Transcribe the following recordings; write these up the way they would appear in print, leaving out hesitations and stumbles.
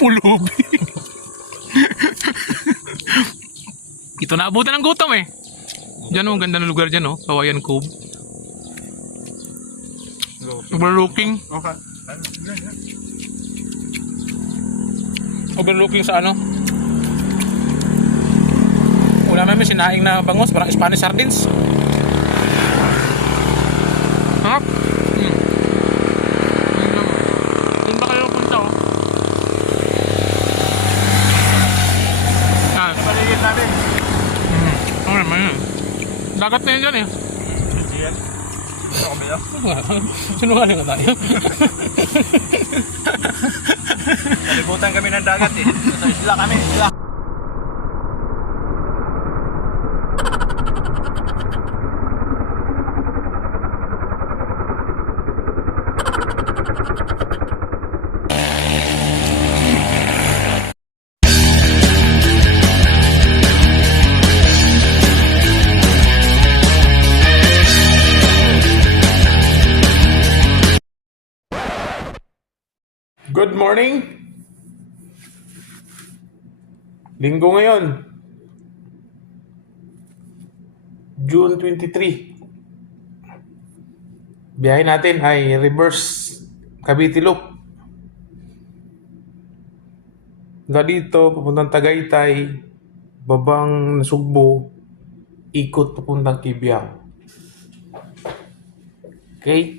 Pulubi. Ito naabutan ng gutom eh. Diyan oh, ganda ng lugar dyan oh. Kawayan Cove. Overlooking. Okay. Overlooking sa ano? Wala namin sinaing na bangos, parang Spanish sardines. Harap. Doon ba kayo punta oh? Ah, Paligid natin. ano naman yun? Dagat na yun dyan eh. Yan. Ito kami yan. Sinungaling na tayo. Nalibutan kami ng dagat eh. Sa isla kami. Isla. Good morning! Linggo ngayon, June 23. Biyahe natin ay reverse Cavite Loop. Nga dito, papuntang Tagaytay, babang Sugbo, ikot papuntang Kibiang. Okay?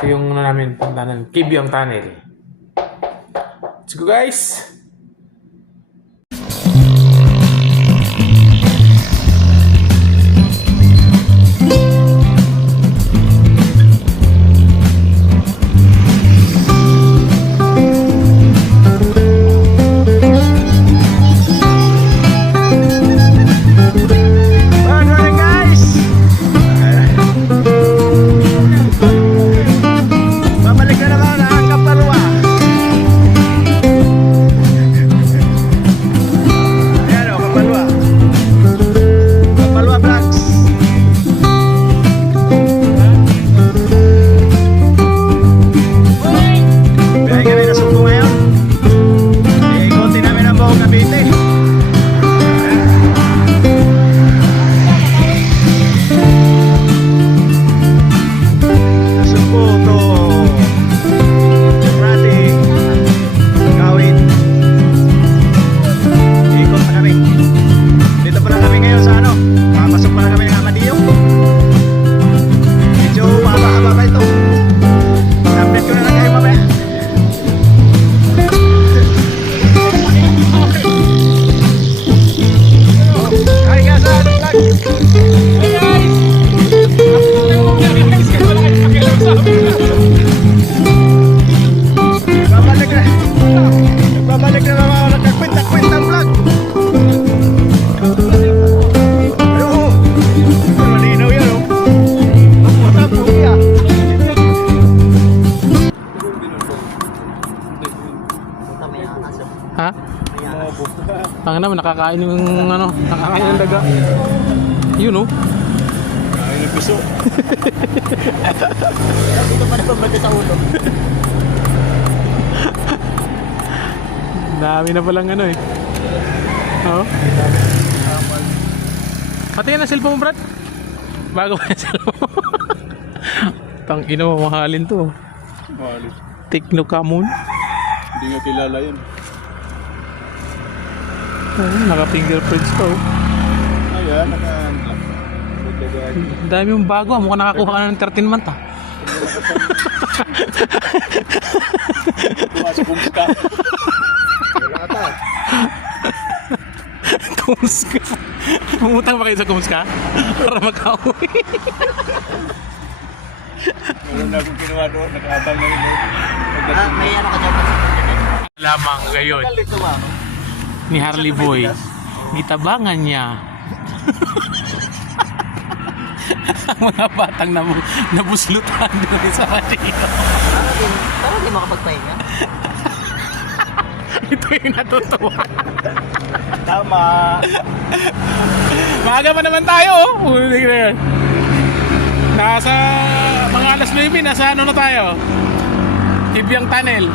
Ito yung namin puntahan, Kibiang Tunnel. Let's go guys! Ha? Ang naman nakakain yung ano, nakakain ng daga. Yun oh. Ay, piso. Dito pa na pabagay sa ulo. Dami na palang ano eh. Oo. Pati yan ang cellphone mo, Brad. Bago pa yung cellphone mo. Tang ina mo, mahalin to. Mahalit. Tecno Camon. Hindi nga kilala yun. Naka-fingerprints to. Ayan, Dami yung bago, mukha nakakuha ka na ng 13 month ah. Kumska. Wala ata. Kumska. Pumutang ba kayo sa kumska? Para makauwi. Wala na akong ginawa doon, nakaabang na yun. May ano ka dyan pa sa Lamang ngayon Dito ba ako? ni Harley Boy. Gitabangan niya. Ang mga batang nabuslutan doon sa kanila. Para di makapagpahinga. Ito yung natutuwa. Tama. Maaga pa naman tayo oh. Huli na yun. Nasa mga alas 9, nasa ano na tayo? Kibiang Tunnel.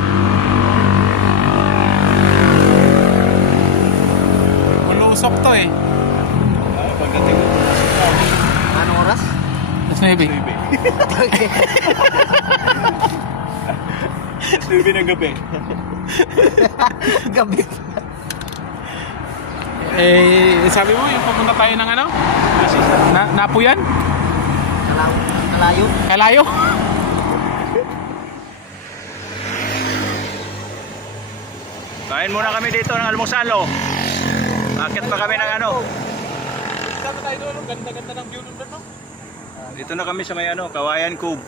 Lusok to eh. Pagdating mo, Anong oras? Alas 9. Sabi ng gabi. Gabi. Sabi mo yung pupunta tayo ng ano? Napuyan? Kalayo. Kalayo? Kain muna kami dito ng almusal, oh. Akit pa kami ng ano. Saan tayo doon? Ganda-ganda ng view doon, no? Dito na kami sa may ano, Kawayan Cove.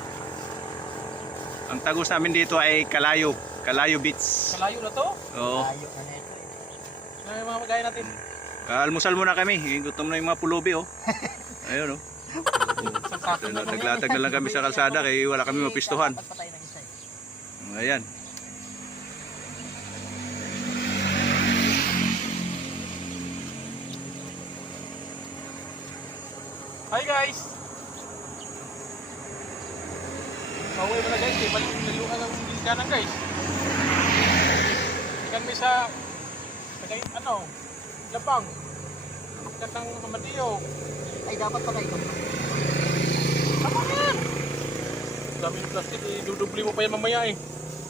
Ang tagos namin dito ay Kalayo. Kalayo Beach. Kalayo na to? Oo. Kalayo ka na ito. Ano yung mga magaya natin? Almusal muna kami. Gutom na yung mga pulubi, oh. Ayun, oh. Naglatag na lang kami sa kalsada kaya wala kami mapistuhan. Patay ng isa eh. Ayan. Hi guys! Pauwi mo na guys, balik naliuan ng kanan guys. Ikan may sa tagay, ano, Lapang. Ikan ng Pamatiyo. Ay, dapat patay ka. Tama na yan! Dami ng plastic, dudubli mo pa yan mamaya eh.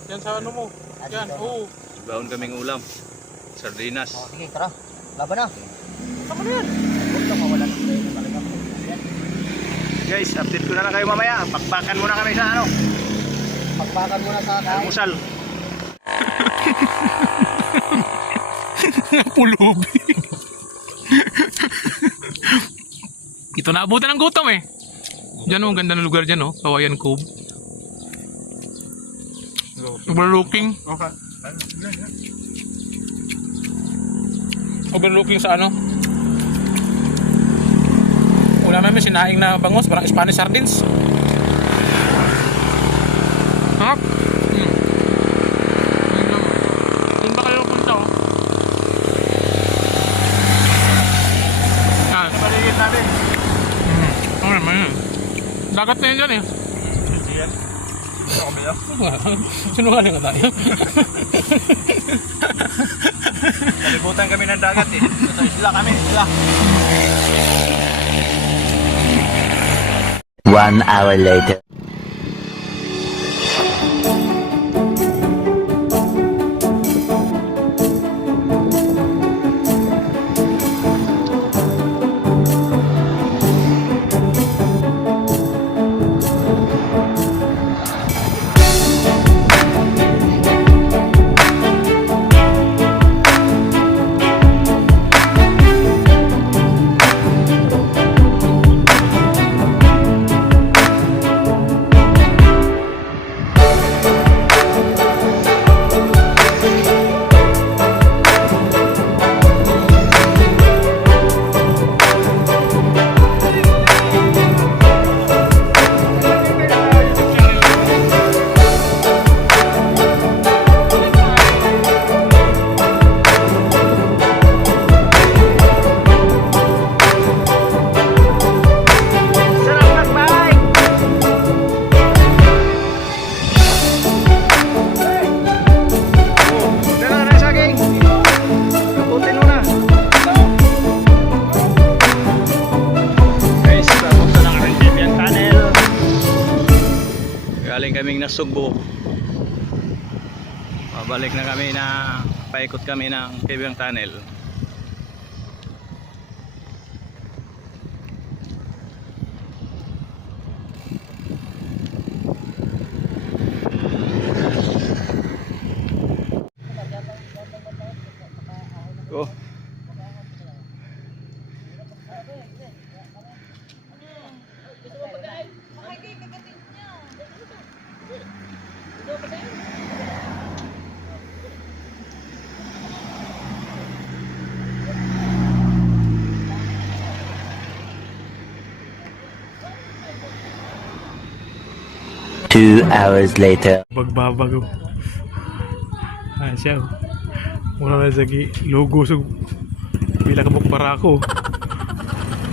Yan sa ano mo. Yan, oo. Baon kaming ulam. Sardinas. Oh, sige, tara. Laban na. Tama na yan! Huwag lang mawala ng play na talaga. Ayan. Guys, update ko na lang kayo mamaya. Pakbakan muna kami sa ano, Pagpakan muna sa kain. almusal. Pulubi. Ito naabutan ng gutom eh. Diyan oh, ganda ng lugar dyan oh. Kawayan Cove. Overlooking. Okay. Overlooking sa ano. Ulam namin sinaing na bangus, parang Spanish sardines. Harap. Doon ba kayo punta oh? Ah, Sa paligid natin. ano naman yun? Dagat na yun dyan eh. Hindi yan. Ito kami yan. Sinungaling ka tayo. Kalibutan kami ng dagat eh. Sa isla kami, isla. 1 hour later. Galing kaming nasugbo. Pabalik na kami na paikot kami ng Kibyang Tunnel. Oh. Two hours later. Bagbabago. Ah, siya. Muna na sagi logo sa pila ka para ako.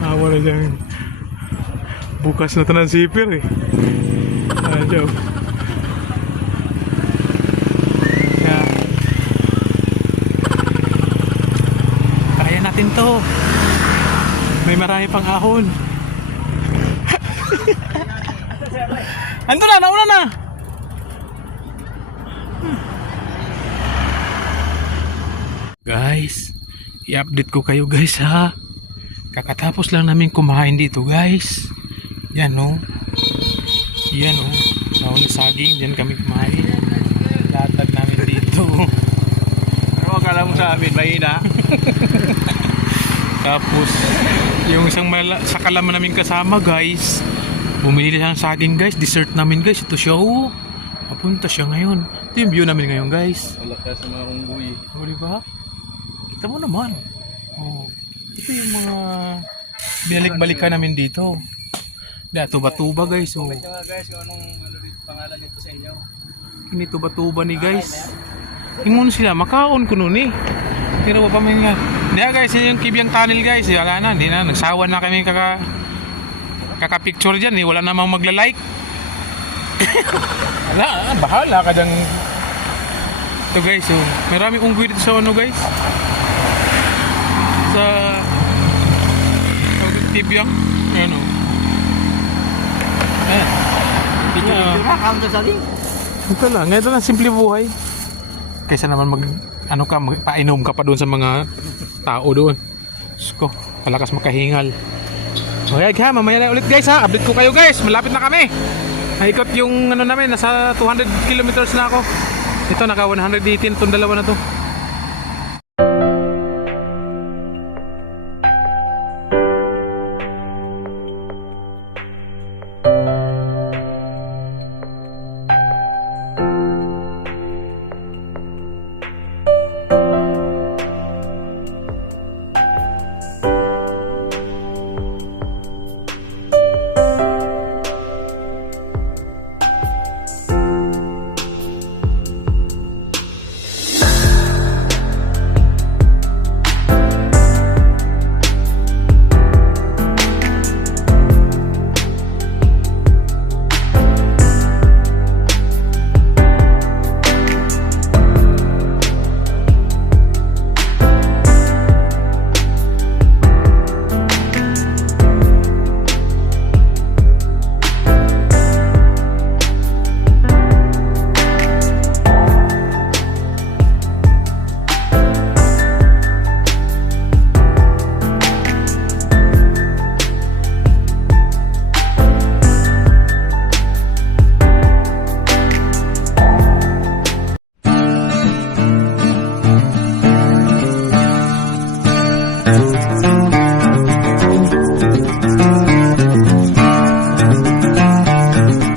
Wala dyan. Bukas na tanan zipper eh. Ah, siya. Kaya natin dito. May marami pang ahon. Ando na, nauna na. Guys, i-update ko kayo guys ha. Kakatapos lang namin kumain dito guys. Yan o. Yan o. Naon na saging, diyan kami kumain. Latag namin dito. Pero akala mo sa amin, mahina. Tapos, yung isang sa kalaman namin kasama guys, bumili siya ng saging guys, dessert namin guys. Ito siya oh. Papunta siya ngayon. Ito yung view namin ngayon guys. Malakas sa mga unggoy. O diba? Kita mo naman. Oh. Ito yung mga binalik-balikan namin dito. Tuba-tuba guys. Oh. Comment nyo nga guys kung anong pangalan dito sa inyo. Ini tuba-tuba ni guys. Ingon sila, makaon ko nun eh. Pero pa may nga. Hindi guys, yun yung Kibyang Tunnel guys. Wala na, hindi na. Nagsawa na kami kaka-picture dyan eh. Wala namang magla-like. Wala, bahala ka dyan. Ito guys, oh. Maraming unggoy dito sa ano guys. Sa Kibyang. Ayan oh. Ayan. Counter sa ring. Ito lang, ito lang simple buhay. Kaysa naman magpainom ka pa doon sa mga tao doon. Sko, palakas makahingal. Okay ha, mamaya na ulit guys ha. Update ko kayo guys, malapit na kami. Naikot yung ano namin, nasa 200 kilometers na ako. Ito naka 118 itong dalawa na to.